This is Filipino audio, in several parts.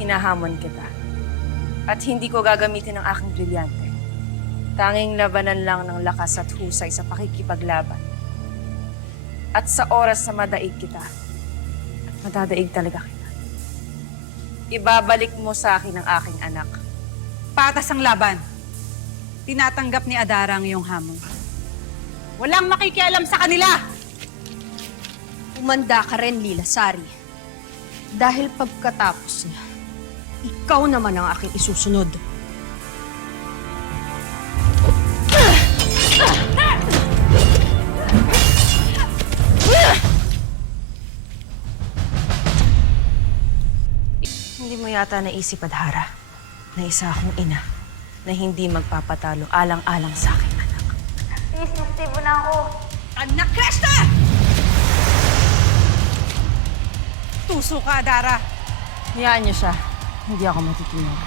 hinahamon kita. At hindi ko gagamitin ang aking brilyante. Tanging labanan lang ng lakas at husay sa pakikipaglaban. At sa oras na madaig kita, at madadaig talaga kita, ibabalik mo sa akin ang aking anak. Patas ang laban. Tinatanggap ni Adara ang iyong hamon. Walang makikialam sa kanila! Umanda ka rin, Lila Sari. Dahil pagkatapos niya, ikaw naman ang aking isusunod. Hindi mo yata naisip, Adhara, na isa akong ina na hindi magpapatalo alang-alang sa aking anak. Please, nagtibo na ako. Anak Krishna! Tuso ka, Adara. Hayaan niyo siya. Hindi ako matutulog.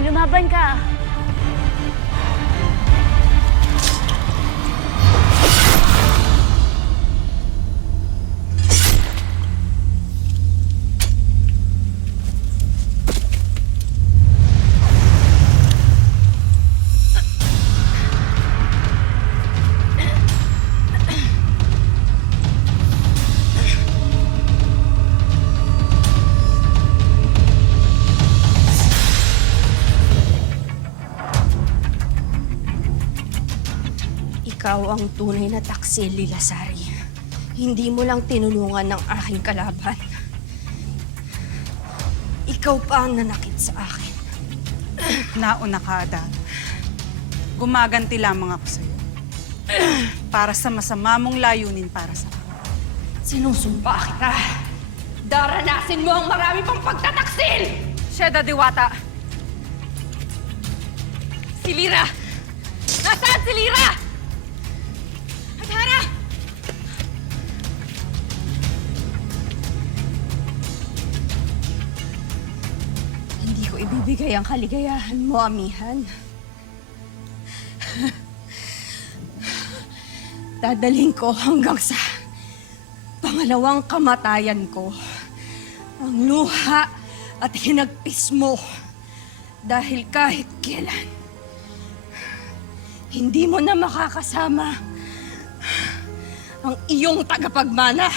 Lumaban ka. Ikaw ang tunay na taksil, Lila Sari. Hindi mo lang tinulungan ng aking kalaban. Ikaw pa ang nanakit sa akin. Nauna ka, Adara. Gumaganti lamang ako sa'yo. Para sa masama mong layunin para sa akin. Sinusumpa kita. Daranasin mo ang marami pang pagtataksil! Sheda Diwata! Si Lira! Nasaan si Lira? Adhara! Hindi ko ibibigay ang kaligayahan mo, amihan. Dadalhin ko hanggang sa pangalawang kamatayan ko. Ang luha at hinagpis mo. Dahil kahit kailan, hindi mo na makakasama ang iyong tagapagmana.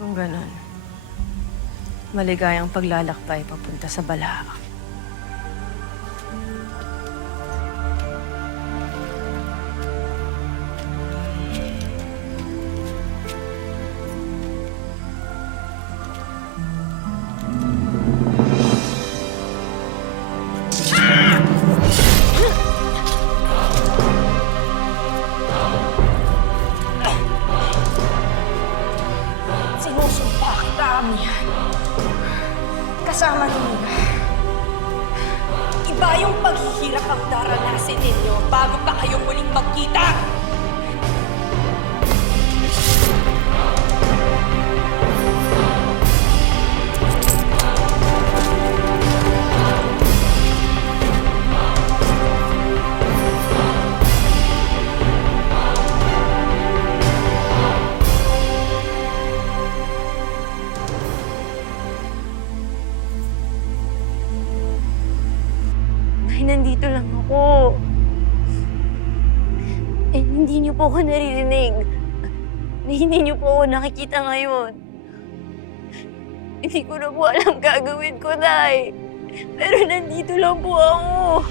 Kung ganon, maligayang paglalakbay papunta sa Balaha. Sinusumpa kita, amihan. Kasama ninyo. Iba yung paghihirap ang daranasin ninyo bago pa kayo muling magkita. Nay, nandito lang ako. Eh, hindi niyo po ako naririnig. Hindi niyo po ako nakikita ngayon. Hindi ko na po alam gagawin ko, Nay. Pero nandito lang po ako.